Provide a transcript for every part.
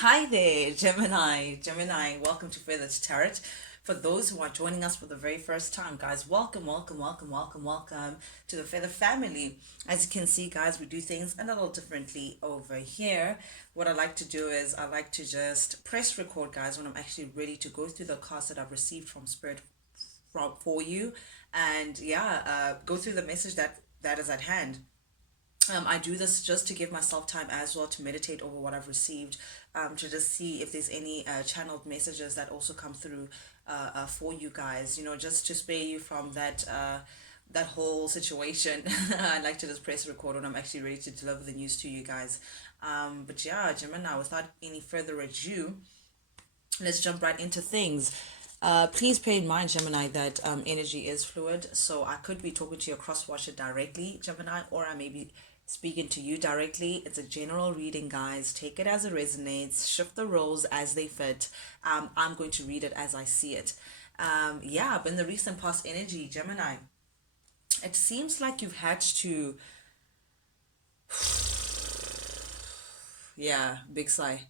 Hi there, Gemini. Gemini, welcome to Feathers Tarot. For those who are joining us for the very first time, guys, welcome, welcome, welcome, welcome, welcome to the Feather family. As you can see, guys, we do things a little differently over here. What I like to do is I like to just press record, guys, when I'm actually ready to go through the cards that I've received from Spirit for you, and yeah, go through the message that is at hand. I do this just to give myself time as well to meditate over what I've received, to just see if there's any channeled messages that also come through for you guys. Just to spare you from that whole situation. I like to just press record when I'm actually ready to deliver the news to you guys. But yeah, Gemini, without any further ado, let's jump right into things. Please bear in mind, Gemini, that energy is fluid. So I could be talking to your cross watcher directly, Gemini, or I may be speaking to you directly. It's a general reading, guys. Take it as it resonates, shift the roles as they fit. I'm going to read it as I see it. Yeah, but in the recent past energy, Gemini, it seems like you've had to, yeah, big sigh.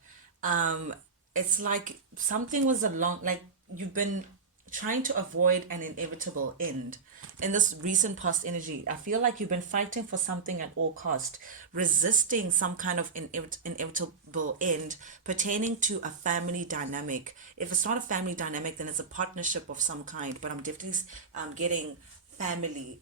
Um, it's like something was a long, like you've been trying to avoid an inevitable end. In this recent past energy, I feel like you've been fighting for something at all cost, resisting some kind of inevitable end pertaining to a family dynamic. If it's not a family dynamic, then it's a partnership of some kind. But I'm definitely getting family.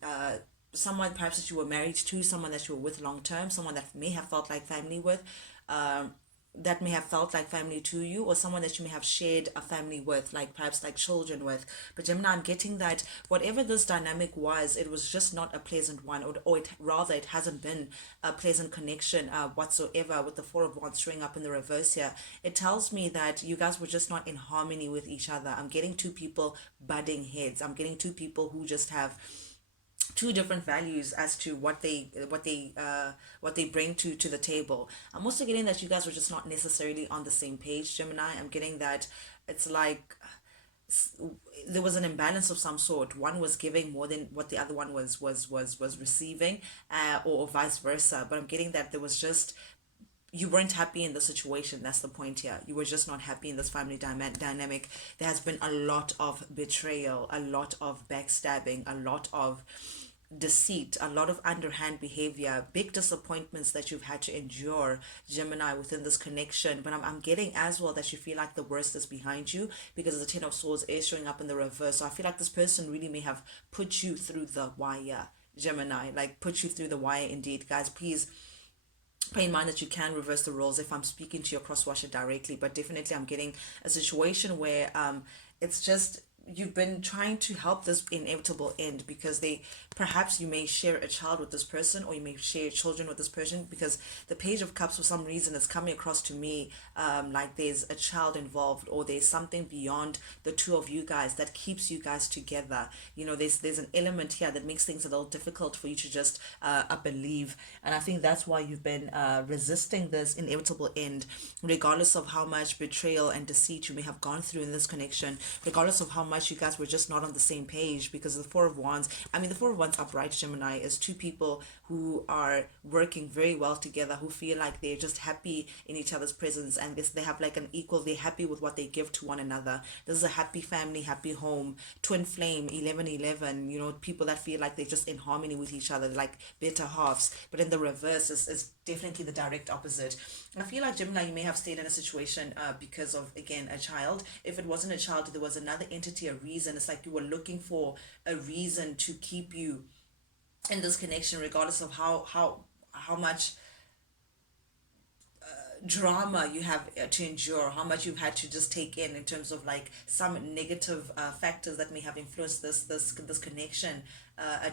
Someone perhaps that you were married to, someone that you were with long term, someone that may have felt like family with, um, that may have felt like family to you, or someone that you may have shared a family with, like perhaps like children with. But Gemini, I'm getting that whatever this dynamic was, it was just not a pleasant one, or it rather it hasn't been a pleasant connection whatsoever. With the Four of Wands showing up in the reverse here, it tells me that you guys were just not in harmony with each other. I'm getting two people butting heads. I'm getting two people who just have two different values as to what they bring to the table. I'm also getting that you guys were just not necessarily on the same page, Gemini. I'm getting that it's like there was an imbalance of some sort. One was giving more than what the other one was receiving, or vice versa. But I'm getting that there was just, you weren't happy in the situation. That's the point here. You were just not happy in this family dynamic. There has been a lot of betrayal, a lot of backstabbing, a lot of deceit, a lot of underhand behavior, big disappointments that you've had to endure, Gemini, within this connection. But I'm getting as well that you feel like the worst is behind you, because the Ten of Swords is showing up in the reverse. So I feel like this person really may have put you through the wire, Gemini, like put you through the wire indeed. Guys, please bear in mind that you can reverse the roles if I'm speaking to your cross watcher directly. But definitely I'm getting a situation where it's just you've been trying to help this inevitable end, because they, perhaps you may share a child with this person, or you may share children with this person, because the Page of Cups for some reason is coming across to me like there's a child involved, or there's something beyond the two of you guys that keeps you guys together. There's an element here that makes things a little difficult for you to just up and leave. And I think that's why you've been resisting this inevitable end, regardless of how much betrayal and deceit you may have gone through in this connection, regardless of how much you guys were just not on the same page. Because the Four of Wands, I mean, the Four of Wands upright, Gemini, is two people who are working very well together, who feel like they're just happy in each other's presence, and they have like an equal, they're happy with what they give to one another. This is a happy family, happy home, twin flame, 1111, people that feel like they're just in harmony with each other, like better halves. But in the reverse is definitely the direct opposite. I feel like, Gemini, you may have stayed in a situation because of, again, a child. If it wasn't a child, there was another entity, a reason. It's like you were looking for a reason to keep you in this connection, regardless of how much drama you have to endure, how much you've had to just take in terms of like some negative factors that may have influenced this connection,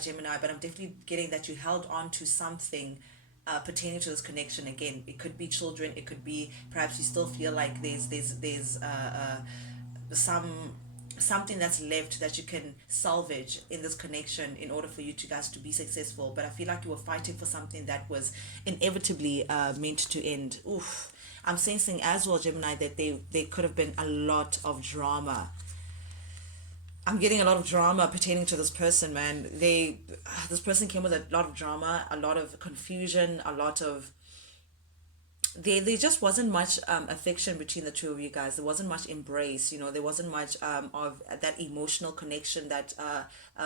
Gemini. But I'm definitely getting that you held on to something pertaining to this connection. Again, it could be children, it could be perhaps you still feel like there's something that's left that you can salvage in this connection in order for you two guys to be successful. But I feel like you were fighting for something that was inevitably meant to end. Oof. I'm sensing as well, Gemini, that they could have been a lot of drama. I'm getting a lot of drama pertaining to this person, man. This person came with a lot of drama, a lot of confusion, a lot of there just wasn't much affection between the two of you guys. There wasn't much embrace, there wasn't much of that emotional connection that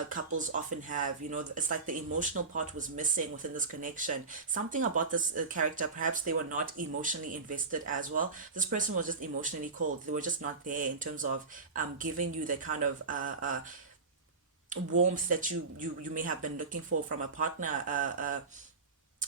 couples often have. It's like the emotional part was missing within this connection. Something about this character, perhaps they were not emotionally invested as well. This person was just emotionally cold. They were just not there in terms of giving you the kind of warmth that you may have been looking for from a partner.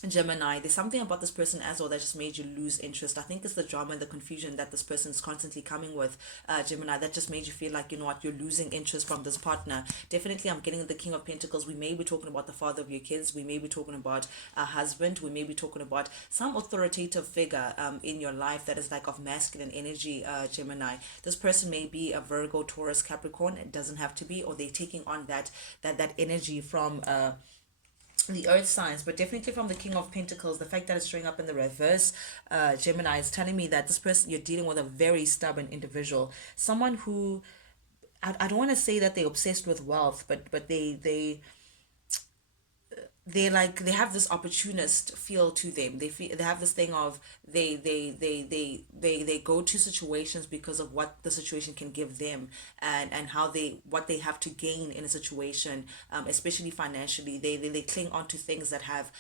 Gemini, there's something about this person as well that just made you lose interest. I think it's the drama and the confusion that this person is constantly coming with, Gemini, that just made you feel like, you're losing interest from this partner. Definitely, I'm getting the King of Pentacles. We may be talking about the father of your kids. We may be talking about a husband. We may be talking about some authoritative figure in your life that is like of masculine energy, Gemini. This person may be a Virgo, Taurus, Capricorn. It doesn't have to be, or they're taking on that energy from the earth signs, but definitely from the King of Pentacles. The fact that it's showing up in the reverse, Gemini, is telling me that this person, you're dealing with a very stubborn individual, someone who, I don't want to say that they're obsessed with wealth, but they have this opportunist feel to them. They have this thing of they go to situations because of what the situation can give them, and how what they have to gain in a situation, especially financially. They cling on to things that have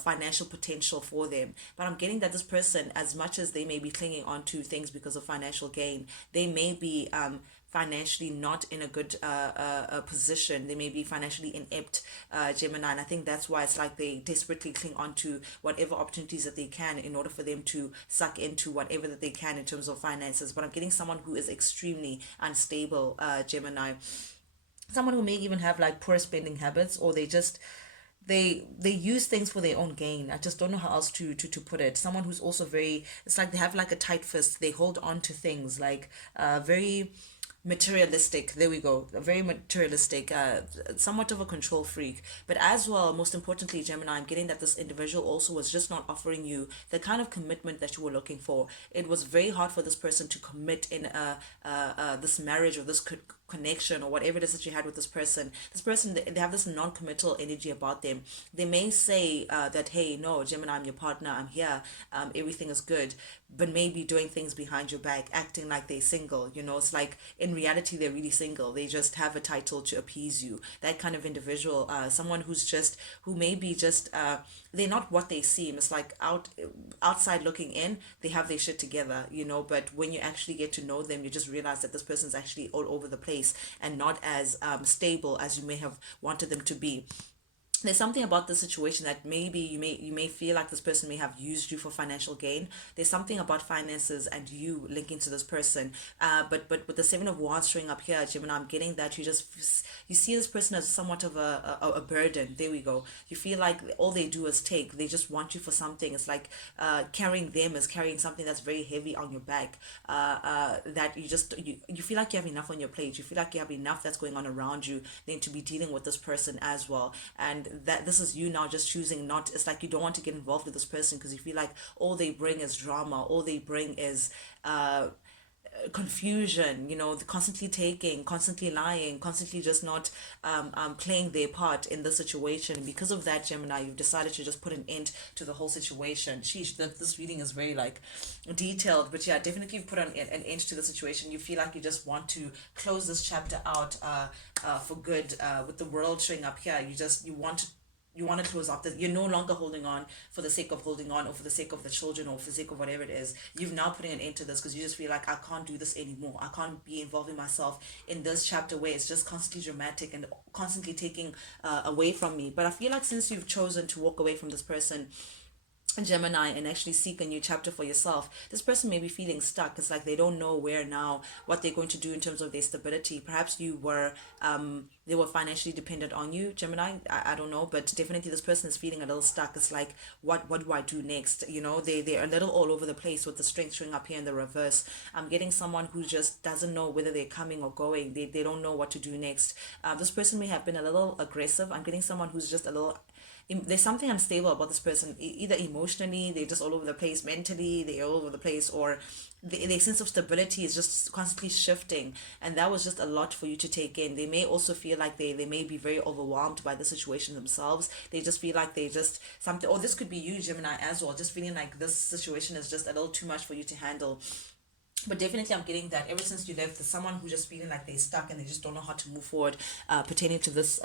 financial potential for them. But I'm getting that this person, as much as they may be clinging on to things because of financial gain, they may be financially not in a good position. They may be financially inept, Gemini, and I think that's why it's like they desperately cling on to whatever opportunities that they can in order for them to suck into whatever that they can in terms of finances. But I'm getting someone who is extremely unstable, Gemini, someone who may even have like poor spending habits, or they use things for their own gain. I just don't know how else to put it. Someone who's also very, it's like they have like a tight fist. They hold on to things like very materialistic. There we go, very materialistic, somewhat of a control freak. But as well, most importantly, Gemini, I'm getting that this individual also was just not offering you the kind of commitment that you were looking for. It was very hard for this person to commit in this marriage or this connection or whatever it is that you had with this person. This person, they have this non-committal energy about them. They may say that, hey, no, Gemini, I'm your partner, I'm here, everything is good, but maybe doing things behind your back, acting like they're single. It's like in reality they're really single. They just have a title to appease you. That kind of individual, someone who may be just they're not what they seem. It's like outside looking in, they have their shit together, but when you actually get to know them, you just realize that this person's actually all over the place and not as stable as you may have wanted them to be. There's something about the situation that maybe you may feel like this person may have used you for financial gain. There's something about finances and you linking to this person. But with the Seven of Wands showing up here, Gemini, I'm getting that you see this person as somewhat of a burden. There we go. You feel like all they do is take. They just want you for something. It's like carrying them is carrying something that's very heavy on your back. That you feel like you have enough on your plate. You feel like you have enough that's going on around you than to be dealing with this person as well. And that this is you now just choosing not, it's like you don't want to get involved with this person because you feel like all they bring is drama, all they bring is confusion, constantly taking, constantly lying, constantly just not playing their part in the situation. And because of that, Gemini, you've decided to just put an end to the whole situation. Sheesh, this reading is very like detailed, but yeah, definitely you've put an end to the situation. You feel like you just want to close this chapter out for good. With the world showing up here, you want to close up that you're no longer holding on for the sake of holding on, or for the sake of the children, or for the sake of whatever it is. You've now putting an end to this because you just feel like I can't do this anymore. I can't be involving myself in this chapter where it's just constantly dramatic and constantly taking away from me. But I feel like since you've chosen to walk away from this person, Gemini, and actually seek a new chapter for yourself, this person may be feeling stuck. It's like they don't know where now, what they're going to do in terms of their stability. Perhaps they were financially dependent on you, Gemini. I don't know, but definitely this person is feeling a little stuck. It's like, what do I do next? They're a little all over the place with the strength showing up here in the reverse. I'm getting someone who just doesn't know whether they're coming or going. They don't know what to do next. This person may have been a little aggressive. I'm getting someone who's just a little there's something unstable about this person, either emotionally, they're just all over the place, mentally, they're all over the place, or their sense of stability is just constantly shifting. And that was just a lot for you to take in. They may also feel like they may be very overwhelmed by the situation themselves. They just feel like they just something, or this could be you, Gemini, as well, just feeling like this situation is just a little too much for you to handle. But definitely, I'm getting that ever since you left, there's someone who's just feeling like they're stuck and they just don't know how to move forward, pertaining to this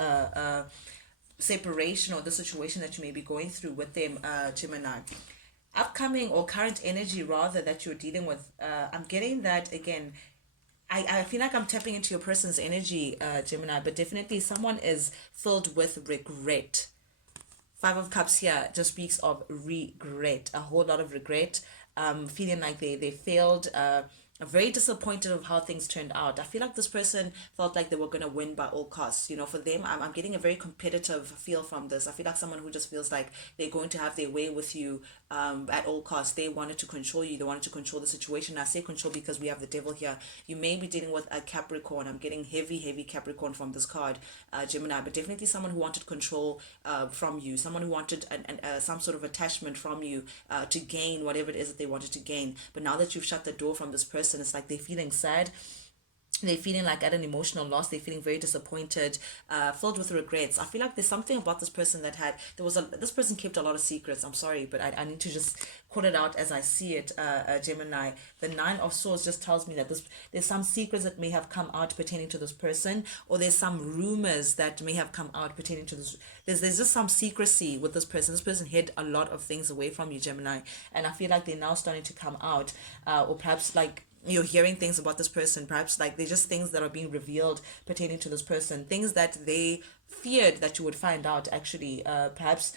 separation or the situation that you may be going through with them, Gemini. Upcoming or current energy, rather, that you're dealing with, I'm getting that again. I feel like I'm tapping into your person's energy, Gemini, but definitely someone is filled with regret. Five of Cups here just speaks of regret, a whole lot of regret, feeling like they failed, very disappointed of how things turned out. I feel like this person felt like they were going to win by all costs. You know, for them, I'm getting a very competitive feel from this. I feel like someone who just feels like they're going to have their way with you at all costs. They wanted to control you. They wanted to control the situation. I say control because we have the devil here. You may be dealing with a Capricorn. I'm getting heavy Capricorn from this card, Gemini, but definitely someone who wanted control from you, someone who wanted some sort of attachment from you to gain whatever it is that they wanted to gain. But now that you've shut the door from this person, it's like they're feeling sad, they're feeling like at an emotional loss, they're feeling very disappointed, filled with regrets. I feel like there's something about this person that this person kept a lot of secrets. I'm sorry, but I need to just call it out as I see it, Gemini. The Nine of Swords just tells me that there's some secrets that may have come out pertaining to this person, or there's some rumors that may have come out pertaining to this. There's just some secrecy with this person. This person hid a lot of things away from you, Gemini, and I feel like they're now starting to come out, or perhaps like you're hearing things about this person, perhaps like they're just things that are being revealed pertaining to this person, things that they feared that you would find out actually. Perhaps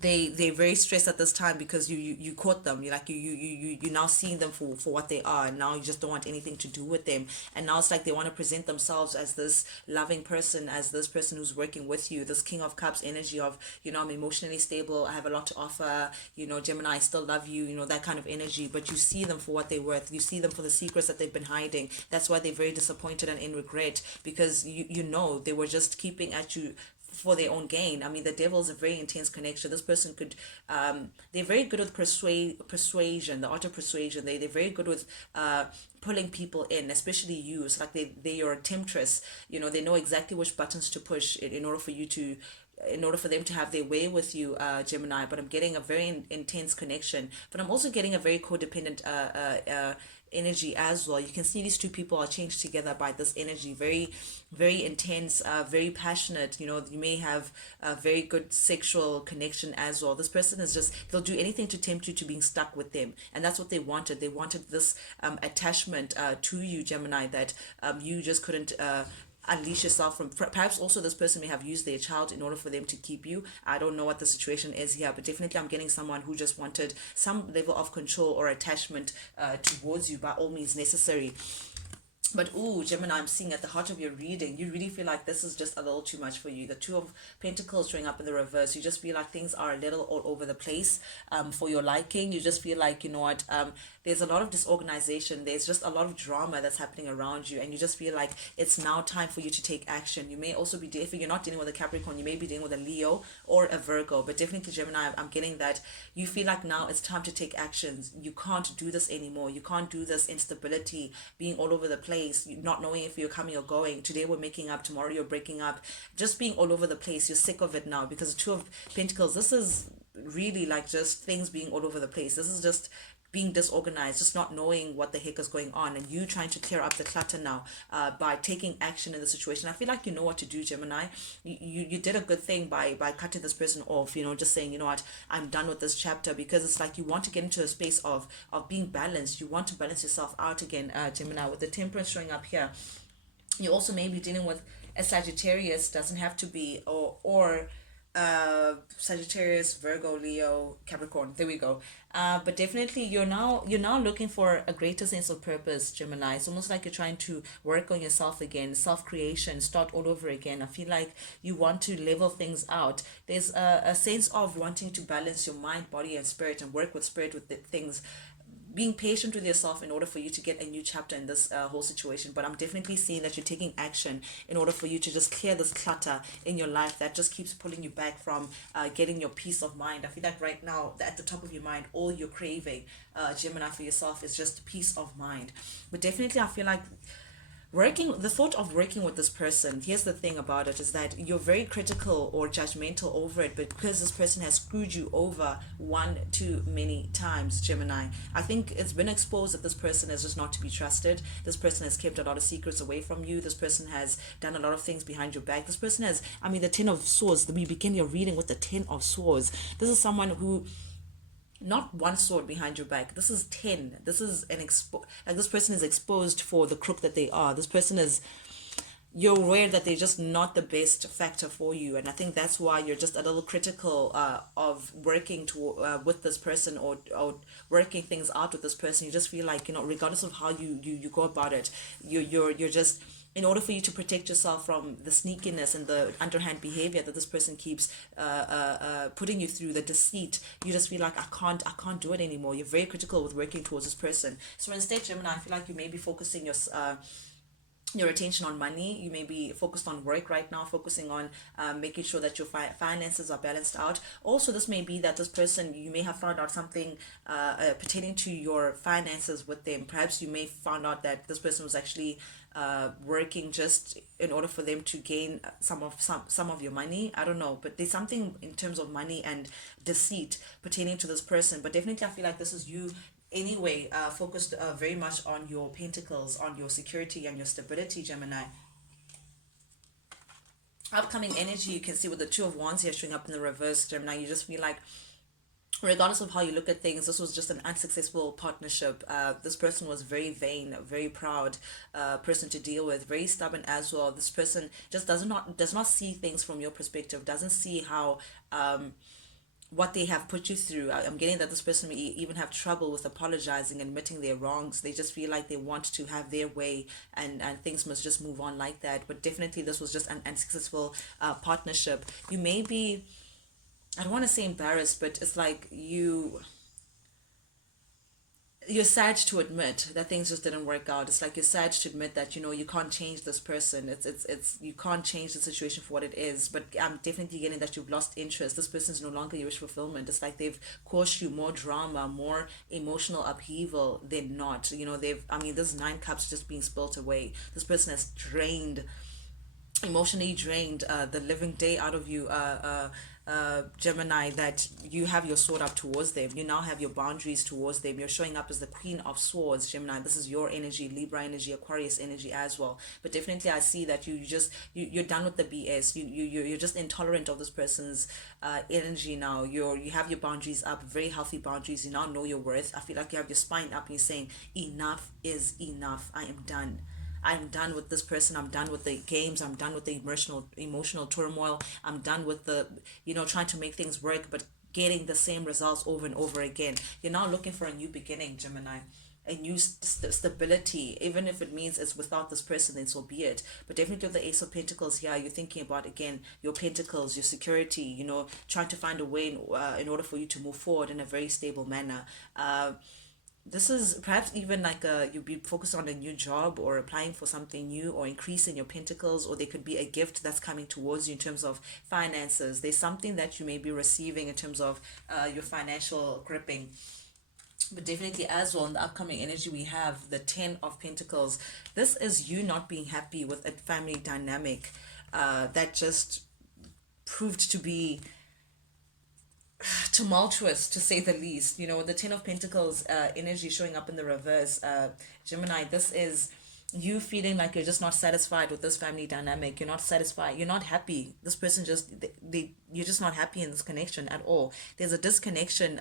they're very stressed at this time because you caught them. You're now seeing them for what they are, and now you just don't want anything to do with them. And now it's like they want to present themselves as this loving person, as this person who's working with you, this King of Cups energy of, I'm emotionally stable, I have a lot to offer, Gemini, I still love you, that kind of energy. But you see them for what they're worth. You see them for the secrets that they've been hiding. That's why they're very disappointed and in regret, because they were just keeping at you for their own gain. I mean, the devil is a very intense connection. This person could, they're very good with persuasion, the art of persuasion. They're very good with pulling people in, especially you. It's like they're a temptress. They know exactly which buttons to push in order for you to, in order for them to have their way with you, Gemini. But I'm getting a very intense connection. But I'm also getting a very codependent energy as well. You can see these two people are changed together by this energy, very intense, very passionate. You may have a very good sexual connection as well. This person is just, they'll do anything to tempt you to being stuck with them, and that's what they wanted. They wanted this attachment to you, Gemini, that you just couldn't unleash yourself from. Perhaps also this person may have used their child in order for them to keep you. I don't know what the situation is here, but definitely I'm getting someone who just wanted some level of control or attachment towards you, by all means necessary. But ooh, Gemini, I'm seeing at the heart of your reading, you really feel like this is just a little too much for you. The Two of Pentacles showing up in the reverse. You just feel like things are a little all over the place for your liking. You just feel like, there's a lot of disorganization. There's just a lot of drama that's happening around you. And you just feel like it's now time for you to take action. You may also be, if you're not dealing with a Capricorn, you may be dealing with a Leo or a Virgo. But definitely, Gemini, I'm getting that you feel like now it's time to take actions. You can't do this anymore. You can't do this instability, being all over the place, not knowing if you're coming or going. Today we're making up, tomorrow you're breaking up. Just being all over the place. You're sick of it now, because the Two of Pentacles, this is really like just things being all over the place. This is just being disorganized, just not knowing what the heck is going on, and you trying to clear up the clutter now by taking action in the situation. I feel like you know what to do, Gemini. You did a good thing by cutting this person off, just saying, what, I'm done with this chapter, because it's like you want to get into a space of being balanced. You want to balance yourself out again, Gemini, with the Temperance showing up here. You also may be dealing with a Sagittarius, doesn't have to be, or Sagittarius, Virgo, Leo, Capricorn. There we go. But definitely you're now looking for a greater sense of purpose, Gemini. It's almost like you're trying to work on yourself again, self-creation, start all over again. I feel like you want to level things out. There's a sense of wanting to balance your mind, body, and spirit, and work with spirit with the things being patient with yourself in order for you to get a new chapter in this whole situation. But I'm definitely seeing that you're taking action in order for you to just clear this clutter in your life that just keeps pulling you back from getting your peace of mind. I feel like right now, at the top of your mind, all you're craving, Gemini, for yourself is just peace of mind. But definitely, I feel like the thought of working with this person, here's the thing about it, is that you're very critical or judgmental over it, but because this person has screwed you over one too many times, Gemini, I think it's been exposed that this person is just not to be trusted. This person has kept a lot of secrets away from you. This person has done a lot of things behind your back. This person has, I mean, the 10 of swords, we begin your reading with the 10 of swords. This is someone who, not one sword behind your back, this is 10. This is like, this person is exposed for the crook that they are. This person is, you're aware that they're just not the best factor for you, and I think that's why you're just a little critical of working with this person, or working things out with this person. You just feel like, regardless of how you go about it, you're just, in order for you to protect yourself from the sneakiness and the underhand behavior that this person keeps putting you through, the deceit, you just feel like, I can't do it anymore. You're very critical with working towards this person. So instead, Gemini, I feel like you may be focusing your attention on money. You may be focused on work right now, focusing on making sure that your finances are balanced out. Also, this may be that this person, you may have found out something pertaining to your finances with them. Perhaps you may found out that this person was actually working just in order for them to gain some of your money. I don't know, but there's something in terms of money and deceit pertaining to this person. But definitely, I feel like this is you anyway, focused very much on your pentacles, on your security and your stability, Gemini. Upcoming energy, you can see with the 2 of Wands here showing up in the reverse, Gemini, you just feel like, regardless of how you look at things, this was just an unsuccessful partnership. This person was very vain, very proud person to deal with, very stubborn as well. This person just does not see things from your perspective, doesn't see how what they have put you through. I'm getting that this person may even have trouble with apologizing, admitting their wrongs. They just feel like they want to have their way, and things must just move on like that. But definitely, this was just an unsuccessful partnership. You may be, I don't want to say embarrassed, but it's like you're sad to admit that things just didn't work out. It's like you're sad to admit that you can't change this person. It's you can't change the situation for what it is. But I'm definitely getting that you've lost interest. This person's no longer your wish fulfillment. It's like they've caused you more drama, more emotional upheaval than not. This 9 cups just being spilt away. This person has emotionally drained the living day out of you, Gemini, that you have your sword up towards them. You now have your boundaries towards them. You're showing up as the Queen of Swords, Gemini. This is your energy, Libra energy, Aquarius energy as well. But definitely, I see that you're done with the BS. You're just intolerant of this person's energy now. You have your boundaries up, very healthy boundaries. You now know your worth. I feel like you have your spine up and you're saying, enough is enough. I am done. I'm done with this person. I'm done with the games. I'm done with the emotional turmoil. I'm done with the, trying to make things work, but getting the same results over and over again. You're now looking for a new beginning, Gemini. A new stability, even if it means it's without this person, then so be it. But definitely with the Ace of Pentacles here, you're thinking about, again, your pentacles, your security, trying to find a way in order for you to move forward in a very stable manner. This is perhaps even like you'll be focused on a new job, or applying for something new, or increasing your pentacles, or there could be a gift that's coming towards you in terms of finances. There's something that you may be receiving in terms of your financial gripping. But definitely as well, in the upcoming energy, we have the 10 of Pentacles. This is you not being happy with a family dynamic that just proved to be tumultuous, to say the least. The 10 of Pentacles energy showing up in the reverse, Gemini, this is you feeling like you're just not satisfied with this family dynamic. You're not satisfied, you're not happy. This person just you're just not happy in this connection at all. There's a disconnection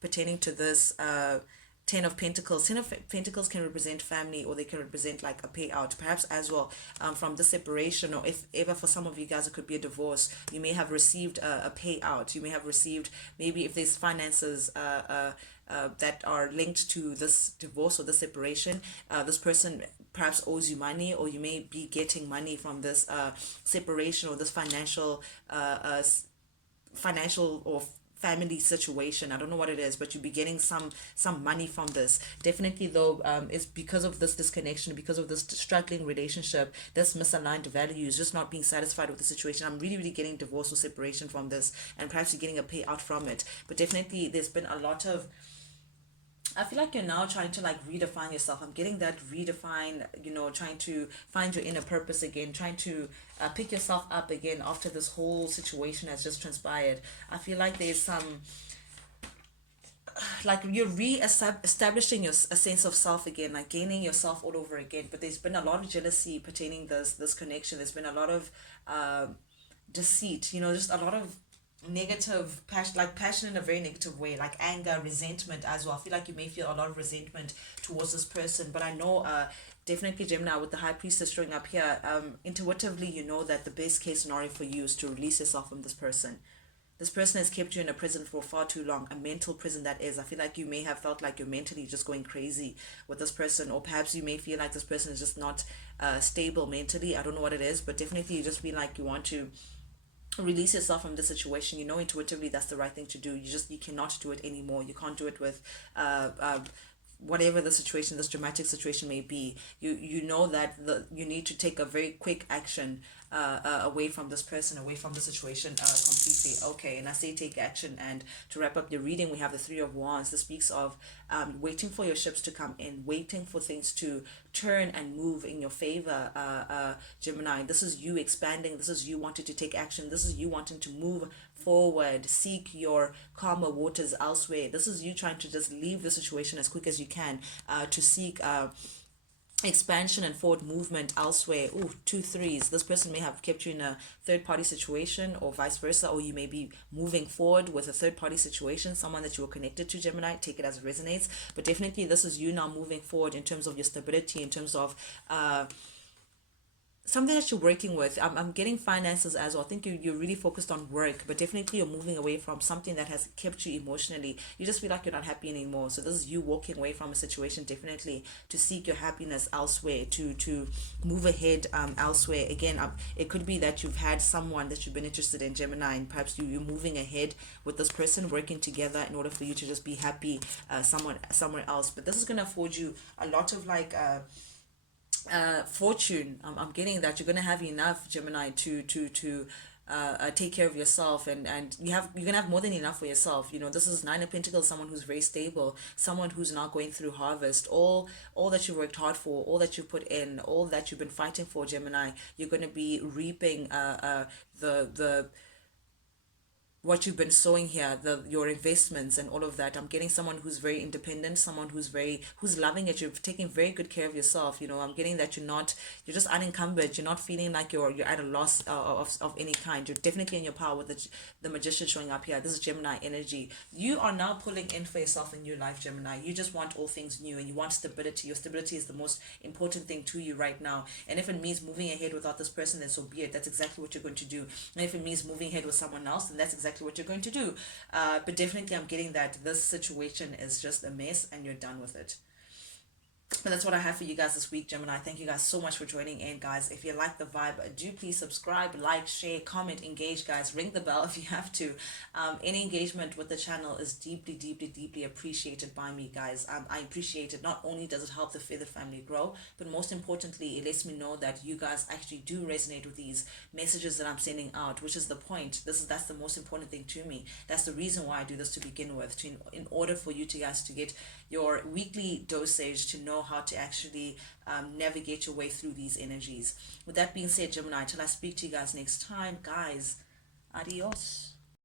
pertaining to this 10 of Pentacles. 10 of Pentacles can represent family, or they can represent like a payout, perhaps as well, from the separation, or if ever for some of you guys it could be a divorce. You may have received a payout. You may have received, maybe if there's finances that are linked to this divorce or the separation, this person perhaps owes you money, or you may be getting money from this separation, or this financial or family situation. I don't know what it is, but you'll be getting some money from this. Definitely though, it's because of this disconnection, because of this struggling relationship, this misaligned values, just not being satisfied with the situation. I'm really, really getting divorce or separation from this, and perhaps you're getting a payout from it. But definitely there's been a lot of, I feel like you're now trying to like redefine yourself. I'm getting that redefine, trying to find your inner purpose again, trying to pick yourself up again after this whole situation has just transpired. I feel like there's some, like you're re-establishing a sense of self again, like gaining yourself all over again. But there's been a lot of jealousy pertaining this connection. There's been a lot of deceit, just a lot of negative passion, like passion in a very negative way, like anger, resentment as well. I feel like you may feel a lot of resentment towards this person. But I know definitely Gemini, with the high priestess showing up here, intuitively you know that the best case scenario for you is to release yourself from this person. This person has kept you in a prison for far too long, a mental prison that is. I feel like you may have felt like you're mentally just going crazy with this person, or perhaps you may feel like this person is just not stable mentally. I don't know what it is, but definitely you just feel like you want to release yourself from the situation. You know intuitively that's the right thing to do. You cannot do it anymore. You can't do it with whatever the situation, this dramatic situation may be. You know that you need to take a very quick action away from this person, away from the situation completely. Okay, and I say take action. And to wrap up your reading, we have the Three of Wands. This speaks of waiting for your ships to come in, waiting for things to turn and move in your favor, Gemini. This is you expanding. This is you wanting to take action. This is you wanting to move forward, seek your calmer waters elsewhere. This is you trying to just leave the situation as quick as you can, to seek expansion and forward movement elsewhere. Ooh, 2 3s. This person may have kept you in a third party situation, or vice versa, or you may be moving forward with a third party situation, someone that you were connected to, Gemini. Take it as it resonates. But definitely this is you now moving forward in terms of your stability, in terms of something that you're working with. I'm getting finances as well. I think you're really focused on work, but definitely you're moving away from something that has kept you emotionally. You just feel like you're not happy anymore. So this is you walking away from a situation, definitely to seek your happiness elsewhere, to move ahead elsewhere. Again, it could be that you've had someone that you've been interested in, Gemini, and perhaps you're moving ahead with this person, working together in order for you to just be happy somewhere else. But this is going to afford you a lot of like fortune. I'm getting that you're gonna have enough, Gemini, to take care of yourself, and you're gonna have more than enough for yourself. This is Nine of Pentacles, someone who's very stable, someone who's not going through harvest. All that you worked hard for, all that you put in, all that you've been fighting for, Gemini, you're gonna be reaping the what you've been sowing here, your investments and all of that. I'm getting someone who's very independent, someone who's loving it. You're taking very good care of yourself. I'm getting that you're just unencumbered. You're not feeling like you're at a loss of any kind. You're definitely in your power with the Magician showing up here. This is Gemini energy. You are now pulling in for yourself in your life, Gemini. You just want all things new, and you want stability. Your stability is the most important thing to you right now. And if it means moving ahead without this person, then so be it. That's exactly what you're going to do. And if it means moving ahead with someone else, then that's exactly what you're going to do. But definitely I'm getting that this situation is just a mess and you're done with it. But that's what I have for you guys this week, Gemini. Thank you guys so much for joining in, guys. If you like the vibe, do please subscribe, like, share, comment, engage, guys. Ring the bell if you have to. Any engagement with the channel is deeply, deeply, deeply appreciated by me, guys. I appreciate it. Not only does it help the Feather family grow, but most importantly, it lets me know that you guys actually do resonate with these messages that I'm sending out, which is the point. That's the most important thing to me. That's the reason why I do this to begin with, in order for you guys to get your weekly dosage, to know how to actually navigate your way through these energies. With that being said, Gemini, till I speak to you guys next time, guys, adios.